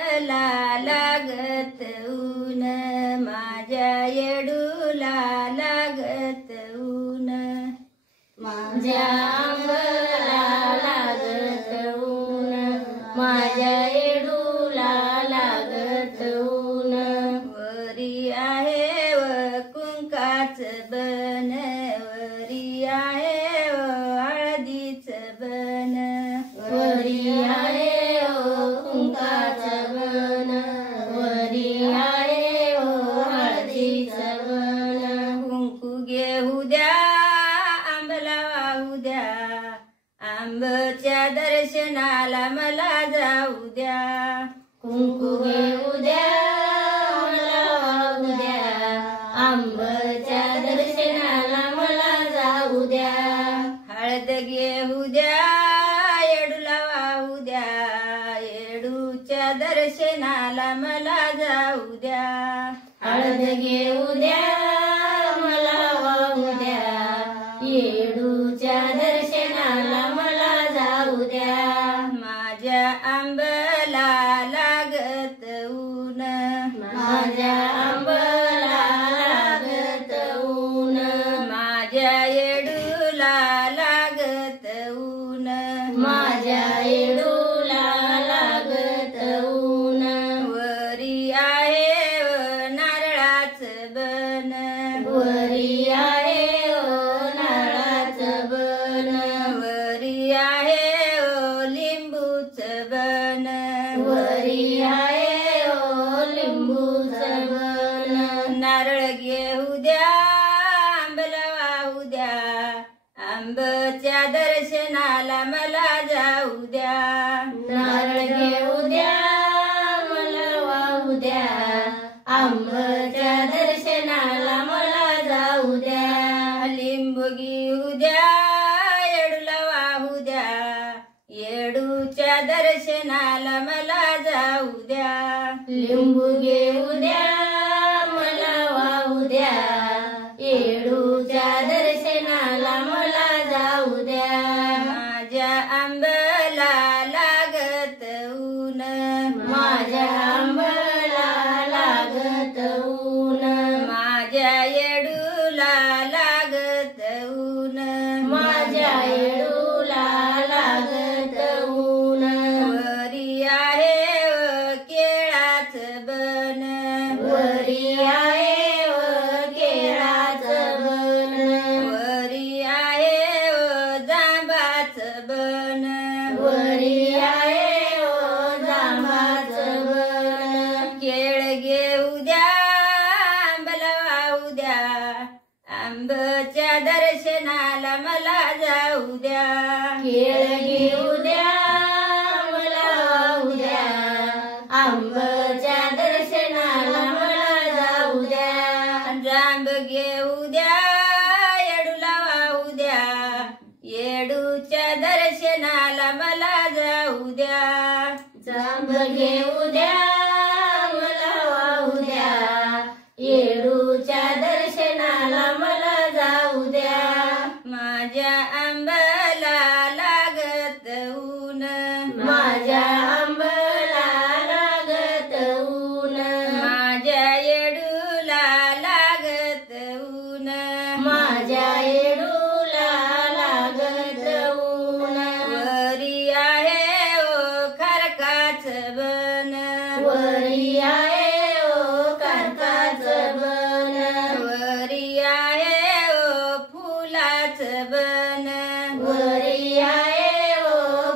ला लागत ऊन माझ्या येडूला लागत ऊन माझ्या आंबला लागत ऊन माझ्या येडूला लागत ऊन वरी आहे व कुंकाच बन वरी आहे व हळदीच बन वरी आहे आंबच्या दर्शनाला मला जाऊ द्या कुंकू घेऊ द्या मला वाहू द्या आंबच्या दर्शनाला मला जाऊ द्या हळद घेऊ द्या येडूला वाहू द्या येडूच्या दर्शनाला मला जाऊ द्या हळद घेऊ द्या मला वाहू द्या येडूच्या दर्शनाला माझ्या आंबला लागत ऊन माझ्या आंबला लागत ऊन माझ्या येडूला लागत ऊन माझ्या येडूला लागत ऊन वरी आहे नारळाच बन वरी आहे नारळाच बन वरी आहे बन वरी आहे लिंबूच बन नारळ घेऊ द्या आंबला वाहू द्या आंबच्या दर्शनाला मला जाऊ द्या नारळ घेऊ द्या मला वाहू द्या आंबच्या दर्शनाला मला जाऊ द्या लिंबू घेऊ द्या येडूला वाहू द्या येडूच्या दर्शनाला मला जाऊ द्या लिंबू घेऊ द्या मला वाहू द्या येडूच्या दर्शनाला मला जाऊ द्या माझ्या आंबला लागत ऊन माझ्या आंबला लागत ऊन माझ्या येडूला लागत ऊन माझ्या येडूला लागत वरी आहे केळाच बन वरी आहे केळाच बन वरी आहे जांबाच बन वरी आहे जांबाच बन केळ घेऊ द्या आंबला वाहू द्या आंबच्या दर्शनाला मला जाऊ द्या केळ घेऊ द्या आंबच्या दर्शनाला मला जाऊ द्या जांब घेऊ द्या येडूला वाहू द्या येडूच्या दर्शनाला मला जाऊ द्या जांब घेऊ द्या मला वाहू द्या येडूच्या दर्शनाला मला जाऊ द्या माझ्या आंबला लागत ऊन माझ्या आंबला लागत ऊन माझ्या येडूला लागत ऊन माझ्या येडूला लागत ऊन वरी आहे खरकाच बन वरी आहे खरकाच बन वरी आहे फुलाच बन वरी आहे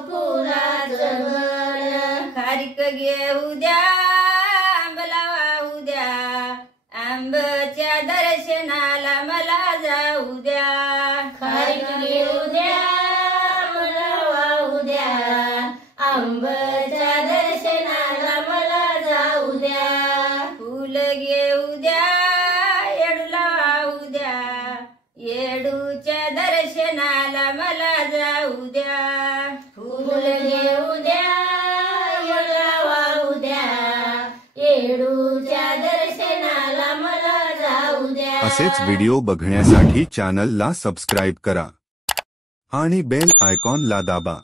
फुलाच बन खारीक घेऊ द्या आंबला वाहू द्या आंबच्या दर्शनाला मला जाऊ द्या खारीक घेऊ द्या मला वाहू द्या आंबच्या दर्शनाला मला जाऊ द्या फुल घेऊ द्या येडूला वाहू द्या येडूच्या दर्शनाला मला जाऊ द्या फुल घेऊ द्या येडूला वाहू द्या येडूच्या दर्शनाला मला जाऊ द्या असेच व्हिडिओ बघण्यासाठी चॅनलला सबस्क्राइब करा आणि बेल आयकॉनला दाबा।